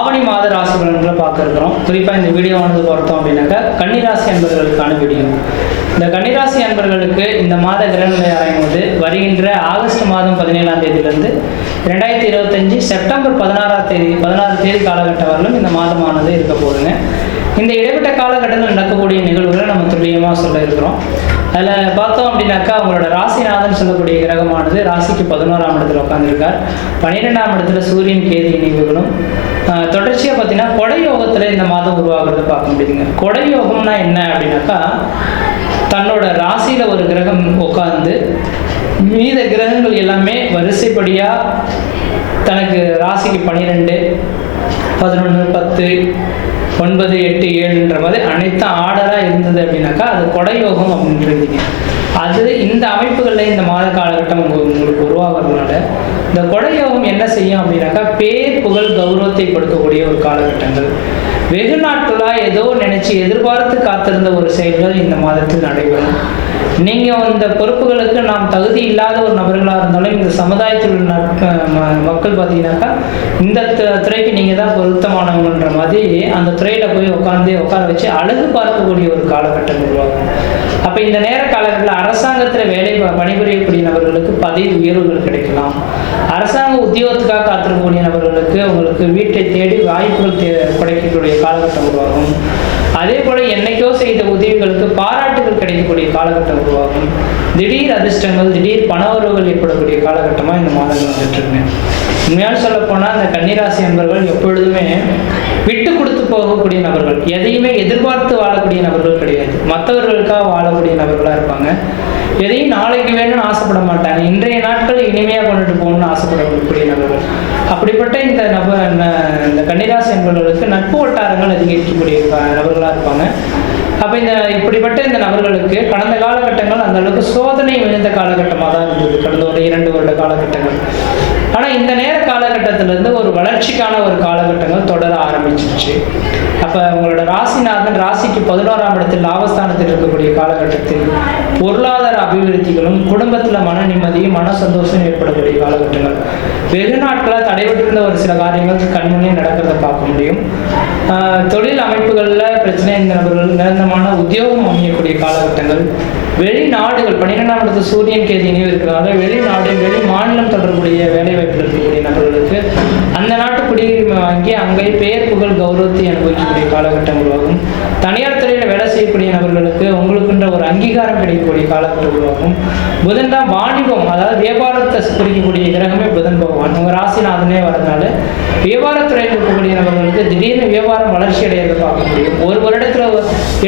ஆவணி மாத ராசி பலன்களை பார்க்க இருக்கிறோம். குறிப்பாக இந்த வீடியோவானது பார்த்தோம் அப்படின்னாக்கா கன்னிராசி அன்பர்களுக்கான வீடியோ. இந்த கன்னிராசி அன்பர்களுக்கு இந்த மாத கிரகநிலை ஆராயும் போது வருகின்ற ஆகஸ்ட் மாதம் 17ஆம் தேதியிலிருந்து 2025 செப்டம்பர் 16 தேதி காலகட்டம் வரலும் இந்த மாதமானது இருக்க போகுதுங்க. இந்த இடைப்பட்ட காலகட்டத்தில் நடக்கக்கூடிய நிகழ்வுகளை நம்ம துல்லியமாக சொல்ல இருக்கிறோம். அதில் பார்த்தோம் அப்படின்னாக்கா அவங்களோட ராசிநாதன் சொல்லக்கூடிய கிரகமானது ராசிக்கு 11ஆம் இடத்துல உட்காந்துருக்கார். 12ஆம் இடத்துல சூரியன் கேது இணைவுகளும் தொடர்ச்சியாக பார்த்தீங்கன்னா கொடை யோகத்தில் இந்த மாதம் உருவாகிறத பார்க்க முடியுதுங்க. கொடை யோகம்னா என்ன அப்படின்னாக்கா தன்னோட ராசியில் ஒரு கிரகம் உட்காந்து மீத கிரகங்கள் எல்லாமே வரிசைப்படியாக தனக்கு ராசிக்கு 12, 11, 10, 9, 8, 7ன்ற மாதிரி அனைத்தும் ஆர்டராக இருந்தது அப்படின்னாக்கா அது கொடையோகம் அப்படின்றீங்க. அது இந்த அமைப்புகளில் இந்த மாத காலகட்டம் உங்களுக்கு உருவாகிறதுனால இந்த கொடையோகம் என்ன செய்யும் அப்படின்னாக்கா பேர் புகழ் கௌரவத்தை கொடுக்கக்கூடிய ஒரு காலகட்டங்கள். வெகு நாட்களாக ஏதோ நினைச்சு எதிர்பார்த்து காத்திருந்த ஒரு செயல்கள் இந்த மாதத்தில் நடைபெறும். நீங்கள் இந்த பொறுப்புகளுக்கு நாம் தகுதி இல்லாத ஒரு நபர்களாக இருந்தாலும் இந்த சமுதாயத்தில் உள்ள மக்கள் பார்த்தீங்கன்னாக்கா இந்த துறைக்கு நீங்கள் தான் பொருத்தமானவங்கன்ற மாதிரி அந்த துறையில் போய் உட்கார வச்சு அழகு பார்க்கக்கூடிய ஒரு காலகட்டம் உருவாகும். அப்போ இந்த நேர காலகட்டத்தில் அரசாங்கத்தில் பணிபுரியக்கூடிய நபர்களுக்கு பதவி உயர்வுகள் கிடைக்கலாம். அரசாங்க உத்தியோகத்துக்காக காத்திருக்கக்கூடிய நபர்களுக்கு உங்களுக்கு வீட்டை தேடி வாய்ப்புகள் கிடைக்கக்கூடிய காலகட்டம் உருவாகும். அதே போல என்னைக்கோ செய்த உதவிகளுக்கு பாராட்டுகள் கிடைக்கக்கூடிய காலகட்டம் உருவாகும். திடீர் அதிர்ஷ்டங்கள், திடீர் பண உறவுகள் ஏற்படக்கூடிய காலகட்டமாக இந்த மாதங்கள் வந்துட்டுருங்க. உண்மையாக சொல்ல போனால் இந்த கன்னிராசி நபர்கள் எப்பொழுதுமே விட்டு கொடுத்து போகக்கூடிய நபர்கள், எதையுமே எதிர்பார்த்து வாழக்கூடிய நபர்கள் கிடையாது. மற்றவர்களுக்காக வாழக்கூடிய நபர்களாக இருப்பாங்க. எதையும் நாளைக்கு வேணும்னு ஆசைப்பட மாட்டாங்க. இன்றைய நாட்கள் இனிமையாக கொண்டுட்டு போகணும்னு ஆசைப்படக்கூடிய நபர்கள். அப்படிப்பட்ட இந்த கன்னிராசி நபர்களுக்கு நட்பு வட்டாரங்கள் அதிகரிக்கக்கூடிய நபர்களாக இருப்பாங்க. அப்போ இப்படிப்பட்ட இந்த நபர்களுக்கு கடந்த காலகட்டங்கள் அந்த அளவுக்கு சோதனை மிகுந்த காலகட்டமாக தான் இருந்தது, கடந்த ஒரு 2 வருட காலகட்டங்கள். ஆனால் இந்த நேர காலகட்டத்திலேருந்து ஒரு வளர்ச்சிக்கான ஒரு காலகட்டங்கள் தொடர ஆரம்பிச்சிருச்சு. அப்போ உங்களோட ராசிநாதன் ராசிக்கு 11ஆம் இடத்தில் லாபஸ்தானத்தில் இருக்கக்கூடிய காலகட்டத்தில் பொருளாதார அபிவிருத்திகளும் குடும்பத்தில் மன நிம்மதியும் மன சந்தோஷம் ஏற்படக்கூடிய காலகட்டங்கள். வெகு நாட்களாக தடைபட்டிருந்த ஒரு சில காரியங்கள் கண்முன்னே நடக்கிறத பார்க்க முடியும். தொழில் அமைப்புகளில் பிரச்சனை இந்த நபர்கள் நிரந்தரமான உத்தியோகம் அமையக்கூடிய காலகட்டங்கள். வெளிநாடுகள் 12ஆம் இடத்து சூரியன் கேது இணைவு இருக்கிறனால வெளிநாடு வெளி மாநிலம் தொடர்புடைய வேலை வாய்ப்பில் இருக்கக்கூடிய நபர்களுக்கு அந்த நாட்டு குடியுரிமை வாங்கி அங்கே பெயர் புகழ் கௌரவத்தை அனுபவிக்கக்கூடிய காலகட்டம் உருவாகும். தனியார் துறையில் வேலை செய்யக்கூடிய நபர்களுக்கு உங்களுக்குன்ற ஒரு அங்கீகாரம் கிடைக்கக்கூடிய காலகட்டம் உருவாகும். புதன் தான் வாணிபம், அதாவது வியாபாரத்தை குறிக்கக்கூடிய கிரகமே புதன் பகவான். உங்கள் ராசிநாதனே வரதுனால வியாபாரத்துறையில் இருக்கக்கூடிய நபர்களுக்கு திடீர்னு வியாபாரம் வளர்ச்சி அடையிறதை பார்க்க முடியும். ஒரு வருடத்தில்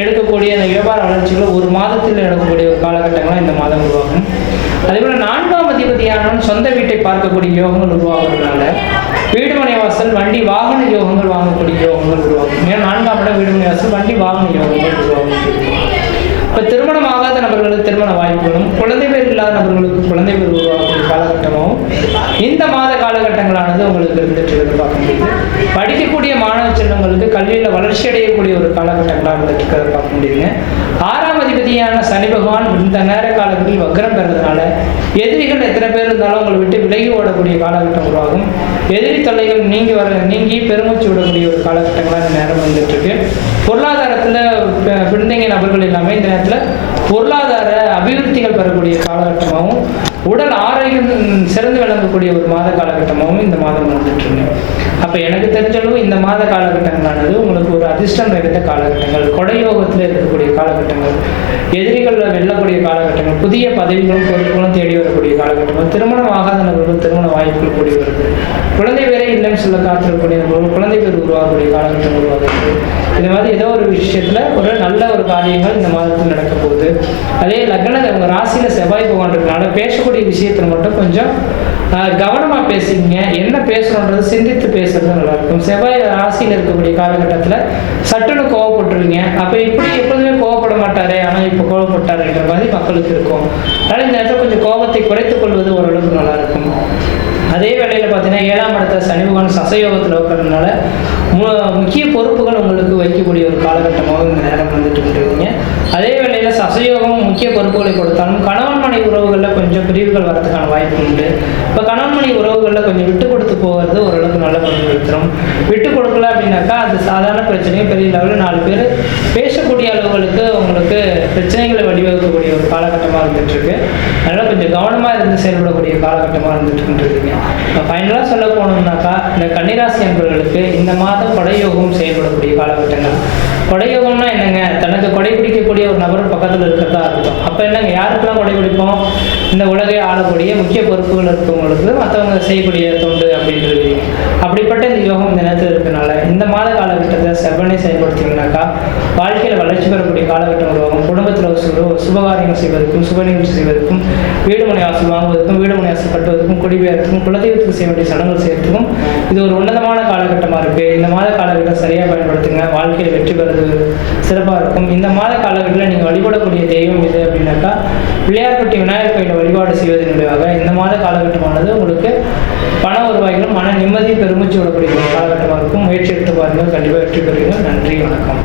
எடுக்கக்கூடிய அந்த வியாபார வளர்ச்சிகள் ஒரு மாதத்தில் எடுக்கக்கூடிய ஒரு காலகட்டங்களாக இந்த மாதம் உருவாகும். அதேபோல் 4ஆம் அதிபதியானவன் சொந்த வீட்டை பார்க்கக்கூடிய யோகங்கள் உருவாகிறதுனால வீடுமனை வாசல் வண்டி வாகன யோகங்கள் வாங்கக்கூடிய யோகங்கள் உருவாகும். ஏன்னா 4ஆம் இடம் வீடுமனை வாசல் வண்டி வாகன யோகங்கள் உருவாகும். இப்போ திருமணம் ஆகாத நபர்களுக்கு திருமண வாய்ப்புகளும் குழந்தை பேர் இல்லாத நபர்களுக்கு குழந்தை பேர் உருவாக்கக்கூடிய காலகட்டமாகவும் இந்த மாத காலகட்டங்களானது உங்களுக்கு இருந்துட்டு பார்க்க முடியுது. படிக்கக்கூடிய மாணவ செல்வங்களுக்கு கல்வியில் வளர்ச்சி அடையக்கூடிய ஒரு காலகட்டங்களாக இருந்துட்டு இருக்கிறத பார்க்க முடியுங்க. 6ஆம் அதிபதியான சனி பகவான் இந்த நேர காலத்தில் வக்ரம் பெறதுனால எதிரிகள் எத்தனை பேர் இருந்தாலும் உங்களை விட்டு விலகி ஓடக்கூடிய காலகட்டம் உருவாகும். எதிரி தொல்லைகள் நீங்கி பெருமூச்சு விடக்கூடிய ஒரு காலகட்டங்களாக இந்த நேரம் வந்துட்டு இருக்கு. பொருளாதாரத்தில் பின்தங்கிய நபர்கள் எல்லாமே இந்த நேரத்தில் பொருளாதார அபிவிருத்திகள் பெறக்கூடிய காலகட்டமாகவும் உடல் ஆரோக்கியம் சிறந்து விளங்கக்கூடிய ஒரு மாத காலகட்டமாகவும் இந்த மாதம் வந்துட்டு இருக்கு. அப்போ எனக்கு தெரிஞ்சளவு இந்த மாத காலகட்டங்களானது உங்களுக்கு ஒரு அதிர்ஷ்டம் நிறைந்த காலகட்டங்கள், கொடையோகத்தில் இருக்கக்கூடிய காலகட்டங்கள், எதிரிகளில் வெல்லக்கூடிய காலகட்டங்கள், புதிய பதவிகளும் பொறுப்புகளும் தேடி வரக்கூடிய காலகட்டங்கள், திருமணம் ஆகாத நபர்கள் திருமண வாய்ப்புகள் கூடி வருது, குழந்தை பேரே இல்லைன்னு சொல்ல காத்திருக்கக்கூடிய நபர்கள் குழந்தை பேர் உருவாகக்கூடிய காலகட்டம் உருவாகுது. இந்த மாதிரி ஏதோ ஒரு விஷயத்தில் ஒரு நல்ல ஒரு காரியங்கள் இந்த மாதத்தில் நடக்க போகுது. அதே லக்ன உங்கள் ராசியில் செவ்வாய் பகவான் இருக்கனால பேசக்கூடிய விஷயத்தில் மட்டும் கொஞ்சம் கவனமாக பேசுங்க. என்ன பேசணுன்றது சிந்தித்து பேசுறது நல்லா இருக்கும். செவ்வாய் ராசியில் இருக்கக்கூடிய காலகட்டத்தில் சட்டுன்னு கோவப்பட்டுருவீங்க. அப்போ இப்படி எப்போதுமே கோவப்பட மாட்டாரே, ஆனால் இப்போ கோவப்பட்டாருன்ற மாதிரி மக்களுக்கு இருக்கும். அதனால் இந்த நேரத்தில் கொஞ்சம் கோபத்தை குறைத்துக் கொள்வது ஓரளவுக்கு நல்லா இருக்கும். அதே வேளையில் பார்த்தீங்கன்னா 7ஆம் இடத்துல சனி பகவான் சசயோகத்தில் இருக்கிறதுனால முக்கிய பொறுப்புகள் உங்களுக்கு வைக்கக்கூடிய ஒரு காலகட்டமாக இந்த நேரம் வந்துட்டு இருக்கீங்க. அதே வேளையில் சசயோகம் முக்கிய பொறுப்புகளை கொடுத்தாலும் கணவன் மனைவி உறவுகளில் கொஞ்சம் பிரிவுகள் வரதுக்கான வாய்ப்பு உண்டு. இப்போ கணவன் மனைவி உறவுகளில் கொஞ்சம் விட்டு கொடுத்து போகிறது ஓரளவுக்கு நல்ல பலன் கொடுத்துரும். விட்டு கொடுக்கல அப்படின்னாக்கா அது சாதாரண பிரச்சனையும் பெரிய லெவலில் 4 பேர் பேசக்கூடிய அளவுகளுக்கு உங்களுக்கு பிரச்சனைகளை வழிவகுக்கக்கூடிய ஒரு காலகட்டமாக இருந்துகிட்ருக்கு. அதனால் கொஞ்சம் கவனமாக இருந்து செயல்படக்கூடிய காலகட்டமாக இருந்துகிட்ருக்கீங்க. இப்போ ஃபைனலாக சொல்ல போனோம்னாக்கா இந்த கன்னிராசி அன்பர்களுக்கு இந்த மாதம் கொடையோகம் செயல்படக்கூடிய காலகட்டங்கள். கொடையோகம்னா என்னங்க? தனக்கு கொடை பிடிக்கக்கூடிய ஒரு நபர் பக்கத்தில் இருக்கிறதா இருக்கும். அப்போ என்னங்க, யாருக்கெல்லாம் கொடை பிடிப்போம்? இந்த உலகை ஆளக்கூடிய முக்கிய பொறுப்புகள் இருக்கவங்களுக்கு மற்றவங்க செய்யக்கூடிய தொண்டு அப்படின்றது. அப்படிப்பட்ட இந்த யோகம் இந்த நேரத்தில் இருக்கனால இந்த மாத காலகட்டத்தை செவ்வனே செயல்படுத்திங்கனாக்கா வாழ்க்கையில் வளர்ச்சி பெறக்கூடிய காலகட்டம் உருவாகும். குடும்பத்தில் சுபகாரியங்கள் செய்வதற்கும் சுப நிகழ்ச்சி செய்வதற்கும் வீடு மனை வாசல் வாங்குவதற்கும் வீடு மனை வாசல் கட்டுவதற்கும் குடிபெயர்த்துக்கும் குலதெய்வத்துக்கு செய்ய வேண்டிய சடங்குகள் செய்யறதுக்கும் இது ஒரு உன்னதமான காலகட்டமாக இருக்குது. இந்த மாத காலகட்டம் சரியாக பயன்படுத்துங்க. வாழ்க்கையில் வெற்றி பெறுவது சிறப்பாக இருக்கும். இந்த மாத காலகட்டத்தில் நீங்கள் வழிபடக்கூடிய தெய்வம் இது அப்படின்னாக்கா பிள்ளையார்பட்டி விநாயகர் கோயிலை வழிபாடு செய்வதன் மூலமாக இந்த மாத காலகட்டமானது உங்களுக்கு பண வருவாய்களும் மன நிம்மதி பெருமிச்சு விடக்கூடிய காலகட்டமாக இருக்கும். முயற்சி எடுத்து பாருங்கள், கண்டிப்பாக வெற்றி பெறுவீங்க. நன்றி, வணக்கம்.